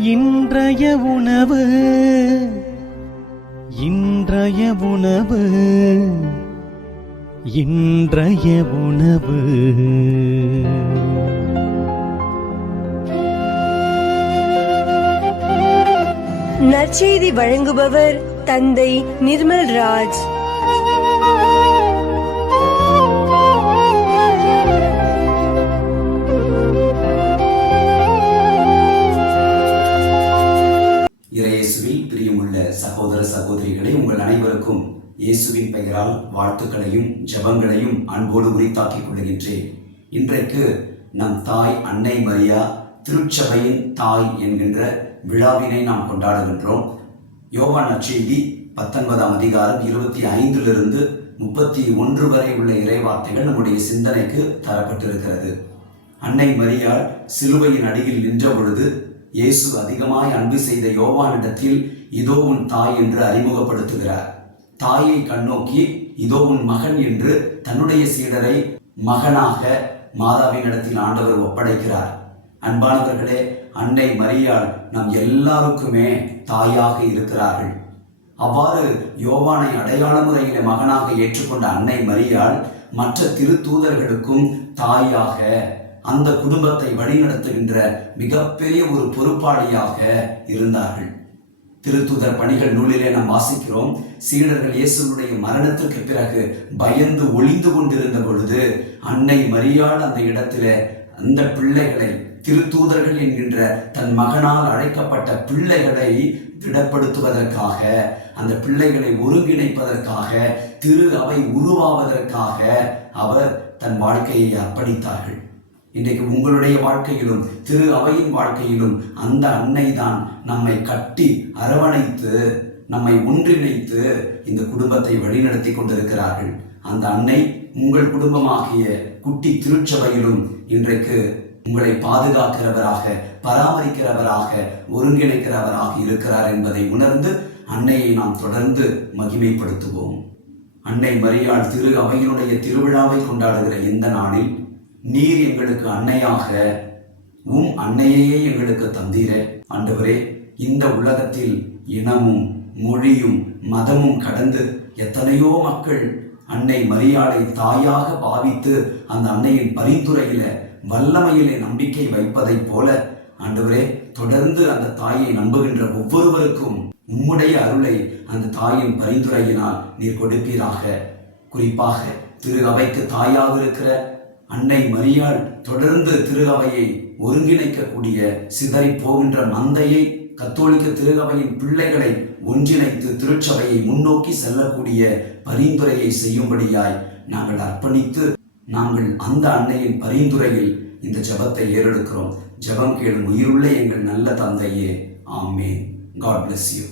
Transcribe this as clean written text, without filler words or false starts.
இன்றைய உணவு இன்றைய உணவு இன்றைய உணவு. நற்செய்தி வழங்குபவர் தந்தை நிர்மல் ராஜ். இயேசுவில் பிரியமுள்ள சகோதர சகோதரிகளே, உங்கள் அனைவருக்கும் இயேசுவின் பெயரால் வாழ்த்துக்களையும் ஜெபங்களையும் அன்போடு உரித்தாக்கிக் கொள்கின்றேன். இன்றைக்கு நம் தாய் அன்னை மரியா திருச்சபையின் தாய் என்கின்ற விழாவினை நாம் கொண்டாடுகின்றோம். யோவான் நற்செய்தி 19ஆம் அதிகாரம் 25 31 வரை உள்ள இறைவார்த்தைகள் நம்முடைய சிந்தனைக்கு தரப்பட்டிருக்கிறது. அன்னை மரியாள் சிலுவையின் அடியில் நின்ற பொழுது இயேசு அதிகமாய் அன்பு செய்த யோவானிடத்தில் இதோ உன் தாய் என்று அறிமுகப்படுத்துகிறார். தாயை கண்ணோக்கி இதோ உன் மகன் என்று தன்னுடைய சீடரை மகனாக மாதாவின் இடத்தில் ஆண்டவர் ஒப்படைக்கிறார். அன்பானவர்களே, அன்னை மரியாள் நம் எல்லாருக்குமே தாயாக இருக்கிறார்கள். அவ்வாறு யோவானை அடையாள முறையிலே மகனாக ஏற்றுக்கொண்ட அன்னை மரியாள் மற்ற திருத்தூதர்களுக்கும் தாயாக, அந்த குடும்பத்தை வழிநடத்துகின்ற மிகப்பெரிய ஒரு பொறுப்பாளியாக இருந்தார்கள். திருத்தூதர் பணிகள் நூலிலே நாம் வாசிக்கிறோம், சீடர்கள் இயேசுவுடைய மரணத்திற்கு பிறகு பயந்து ஒளிந்து கொண்டிருந்த பொழுது அன்னை மரியாள் அந்த இடத்திலே அந்த பிள்ளைகளை, திருத்தூதர்கள் என்கின்ற தன் மகனால் அழைக்கப்பட்ட பிள்ளைகளை திடப்படுத்துவதற்காக, அந்த பிள்ளைகளை ஒருங்கிணைப்பதற்காக, திரு அவை உருவாவதற்காக அவர் தன் வாழ்க்கையை அர்ப்பணித்தார்கள். இன்றைக்கு உங்களுடைய வாழ்க்கையிலும் திரு அவையின் வாழ்க்கையிலும் அந்த அன்னை தான் நம்மை கட்டி அரவணைத்து நம்மை ஒன்றிணைத்து இந்த குடும்பத்தை வழிநடத்தி கொண்டிருக்கிறார்கள். அந்த அன்னை உங்கள் குடும்பமாகிய குட்டி திருச்சபையிலும் இன்றைக்கு உங்களை பாதுகாக்கிறவராக, பராமரிக்கிறவராக, ஒருங்கிணைக்கிறவராக இருக்கிறார் என்பதை உணர்ந்து அன்னையை நாம் தொடர்ந்து மகிமைப்படுத்துவோம். அன்னை மரியாள் திரு அவையினுடைய திருவிழாவை கொண்டாடுகிற இந்த நாளில் நீர் எங்களுக்கு அன்னையாக, அன்னையையே எங்களுக்கு தந்தீரே. ஆண்டவரே, இந்த உலகத்தில் இனமும் மொழியும் மதமும் கடந்து எத்தனையோ மக்கள் அன்னை மரியாளை தாயாக பாவித்து அந்த அன்னையின் பரிந்துரையில வல்லமையிலே நம்பிக்கை வைப்பதைப் போல ஆண்டவரே, தொடர்ந்து அந்த தாயை நம்புகின்ற ஒவ்வொருவருக்கும் உம்முடைய அருளை அந்த தாயின் பரிந்துரையினால் நீர் கொடுப்பீராக. குறிப்பாக திரு அவைக்கு தாயாக இருக்கிற அன்னை மரியாள் தொடர்ந்து திரு அவையை ஒருங்கிணைக்கக்கூடிய, சிதறி போகின்ற மந்தையை, கத்தோலிக்க திரு அவையின் பிள்ளைகளை ஒன்றிணைத்து திருச்சபையை முன்னோக்கி செல்லக்கூடிய பரிந்துரையை செய்யும்படியாய் நாங்கள் அர்ப்பணித்து, நாங்கள் அந்த அன்னையின் பரிந்துரையில் இந்த ஜெபத்தை ஏறெடுக்கிறோம். ஜெபம் கேளும் உயிருள்ள எங்கள் நல்ல தந்தையே. ஆமென். God bless you.